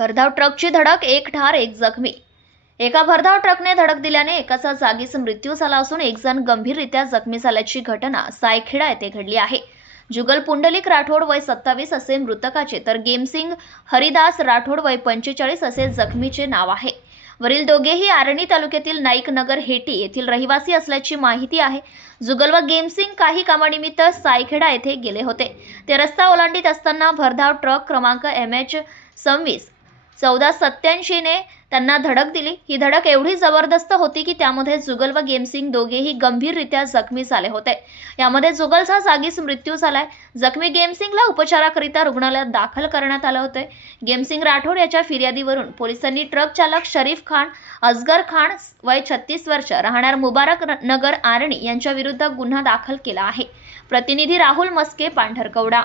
भरधाव ट्रकची धडक एक ठार एक जखमी. एका भरधाव ट्रकने धडक दिल्याने एकाचा जागीच मृत्यू झाला असून एक जण गंभीररित्या जखमी झाल्याची घटना सायखेडा येथे घडली आहे. जुगल पुंडलिक राठोड वय सत्तावीस असे मृतकाचे तर गेमसिंग हरिदास राठोड वय पंचेचाळीस असे जखमीचे नाव आहे. वरील दोघेही आर्णी तालुक्यातील नाईकनगर हेटी येथील रहिवासी असल्याची माहिती आहे. जुगल व गेमसिंग काही कामानिमित्त सायखेडा येथे गेले होते. ते रस्ता ओलांडीत असताना भरधाव ट्रक क्रमांक एम एच सव्वीस चौदा सत्याऐंशीने त्यांना धडक दिली. ही धडक एवढी जबरदस्त होती की त्यामध्ये जुगल व गेमसिंग दोघेही गंभीररित्या जखमी झाले होते. यामध्ये जुगलचा जागीच मृत्यू झालाय. जखमी गेमसिंगला उपचाराकरिता रुग्णालयात दाखल करण्यात आलं होते. गेमसिंग राठोड याच्या फिर्यादीवरून पोलिसांनी ट्रक चालक शरीफ खान असगर खान वय छत्तीस वर्ष राहणार मुबारक नगर आरणी यांच्या विरुद्ध गुन्हा दाखल केला आहे. प्रतिनिधी राहुल मस्के पांढरकवडा.